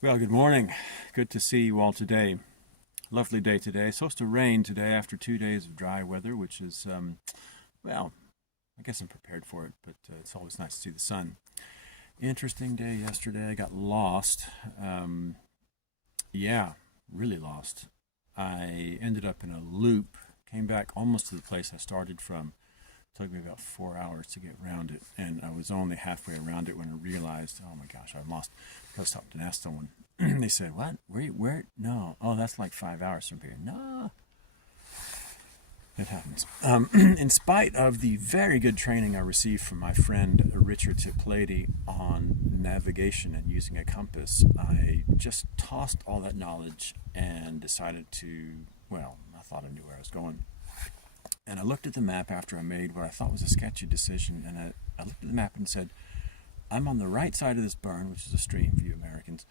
Well, good morning. Good to see you all today. Lovely day today. Supposed to rain today after 2 days of dry weather, which is, well, I guess I'm prepared for it, but it's always nice to see the sun. Interesting day yesterday. I got lost. Yeah, really lost. I ended up in a loop, came back almost to the place I started from. It took me about 4 hours to get around it, and I was only halfway around it when I realized, oh my gosh, I'm lost. I stopped and asked someone. They said, "What? Where? No. Oh, that's like 5 hours from here." No, it happens. In spite of the very good training I received from my friend Richard Tiplady on navigation and using a compass, I just tossed all that knowledge and decided to, well, I thought I knew where I was going. And I looked at the map after I made what I thought was a sketchy decision, and I looked at the map and said, I'm on the right side of this burn, which is a stream for you Americans.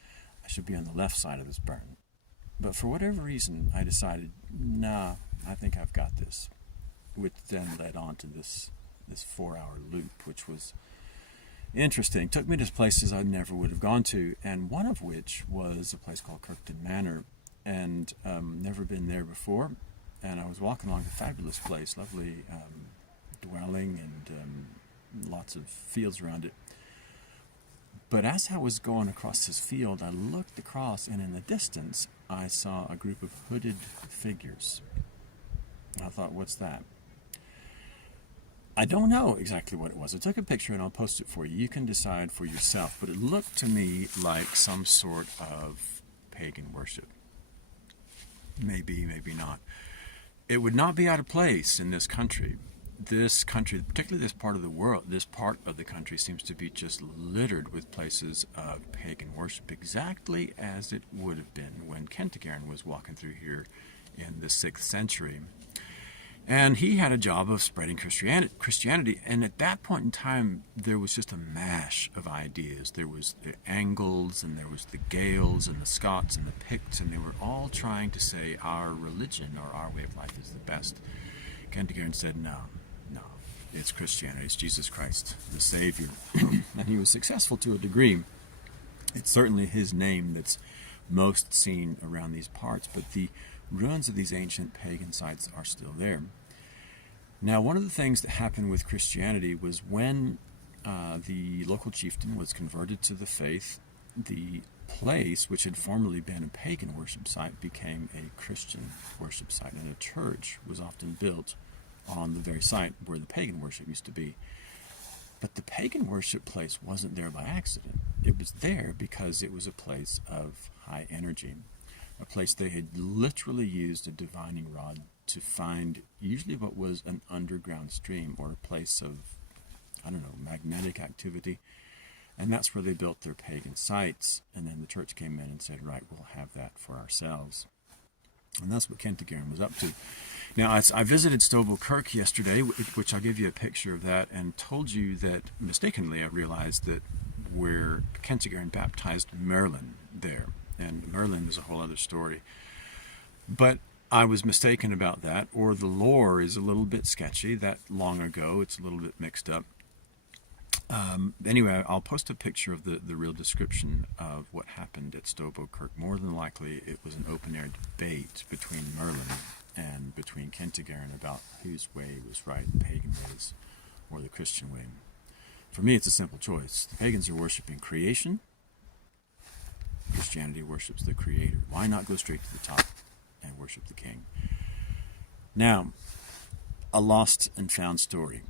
I should be on the left side of this burn. But for whatever reason, I decided, nah, I think I've got this. Which then led on to this 4-hour loop, which was interesting. Took me to places I never would have gone to, and one of which was a place called Kirkton Manor, and never been there before. And I was walking along a fabulous place, lovely dwelling and lots of fields around it. But as I was going across this field, I looked across, and in the distance, I saw a group of hooded figures. I thought, what's that? I don't know exactly what it was. I took a picture, and I'll post it for you. You can decide for yourself. But it looked to me like some sort of pagan worship. Maybe, maybe not. It would not be out of place in this country. This country, particularly this part of the world, this part of the country seems to be just littered with places of pagan worship, exactly as it would have been when Kentigern was walking through here in the 6th century. And he had a job of spreading Christianity, and at that point in time, there was just a mash of ideas. There was the Angles, and there was the Gaels, and the Scots, and the Picts, and they were all trying to say our religion or our way of life is the best. Kentigern said, no, it's Christianity, it's Jesus Christ, the Savior. And he was successful to a degree. It's certainly his name that's most seen around these parts, but the ruins of these ancient pagan sites are still there. Now, one of the things that happened with Christianity was when the local chieftain was converted to the faith, the place, which had formerly been a pagan worship site, became a Christian worship site, and a church was often built on the very site where the pagan worship used to be. But the pagan worship place wasn't there by accident. It was there because it was a place of high energy, a place they had literally used a divining rod to find usually what was an underground stream or a place of, magnetic activity. And that's where they built their pagan sites. And then the church came in and said, right, we'll have that for ourselves. And that's what Kentigern was up to. Now, I visited Stovall Kirk yesterday, which I'll give you a picture of that, and told you that mistakenly I realized that where Kentigern baptized Merlin there. And Merlin is a whole other story. But I was mistaken about that, or the lore is a little bit sketchy. That long ago, it's a little bit mixed up. Anyway, I'll post a picture of the real description of what happened at Stovall Kirk. More than likely, it was an open-air debate between Merlin and between Kentigern about whose way was right, the pagan ways or the Christian way. For me, it's a simple choice. The pagans are worshiping creation. Christianity worships the Creator. Why not go straight to the top and worship the King? Now, a lost and found story.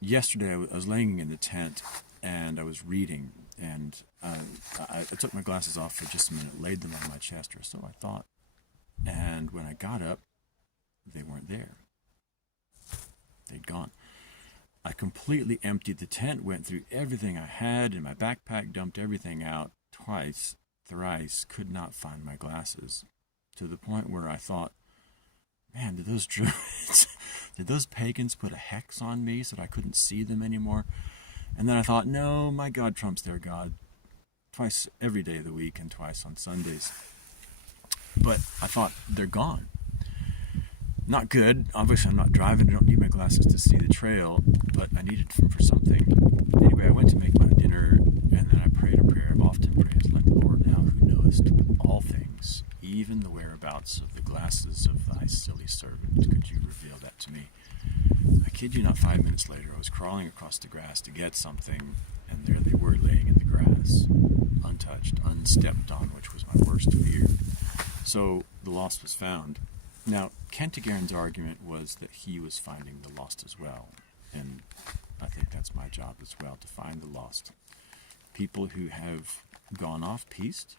Yesterday, I was laying in the tent, and I was reading, and I took my glasses off for just a minute, laid them on my chest, or so I thought. And when I got up, they weren't there. They'd gone. I completely emptied the tent, went through everything I had in my backpack, dumped everything out twice, thrice, could not find my glasses, to the point where I thought, man, did those druids, did those pagans put a hex on me so that I couldn't see them anymore? And then I thought, no, my God trumps their God. Twice every day of the week and twice on Sundays. But I thought, they're gone. Not good. Obviously, I'm not driving. I don't need my glasses to see the trail, but I needed them for something. Anyway, I went to make my dinner, and then I prayed a prayer I've often prayed. It's like, Lord, now whereabouts of the glasses of thy silly servant? Could you reveal that to me? I kid you not, 5 minutes later, I was crawling across the grass to get something, and there they were laying in the grass, untouched, unstepped on, which was my worst fear. So the lost was found. Now, Kentigern's argument was that he was finding the lost as well, and I think that's my job as well, to find the lost. People who have gone off-piste,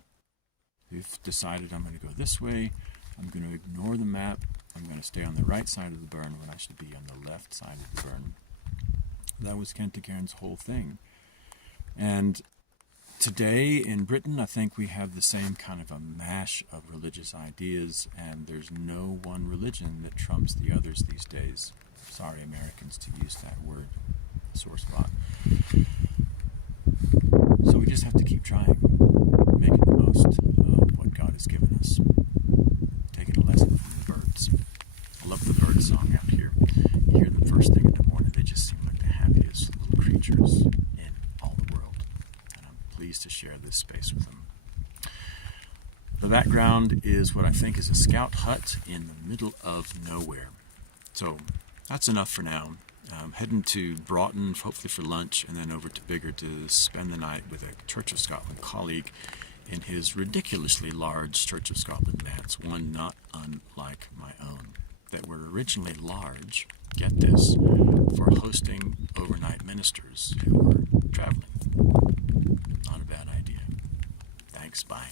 who've decided, I'm going to go this way, I'm going to ignore the map, I'm going to stay on the right side of the burn when I should be on the left side of the burn. That was Kentigern's whole thing. And today in Britain, I think we have the same kind of a mash of religious ideas, and there's no one religion that trumps the others these days. Sorry, Americans, to use that word, sore spot. So we just have to keep trying, making the most of what God has given us, taking a lesson from the birds. I love the bird song out here. You hear them first thing in the morning. They just seem like the happiest little creatures in all the world. And I'm pleased to share this space with them. The background is what I think is a scout hut in the middle of nowhere. So that's enough for now. I'm heading to Broughton, hopefully for lunch, and then over to Biggar to spend the night with a Church of Scotland colleague in his ridiculously large Church of Scotland manse, one not unlike my own, that were originally large, get this, for hosting overnight ministers who were traveling. Not a bad idea. Thanks, bye.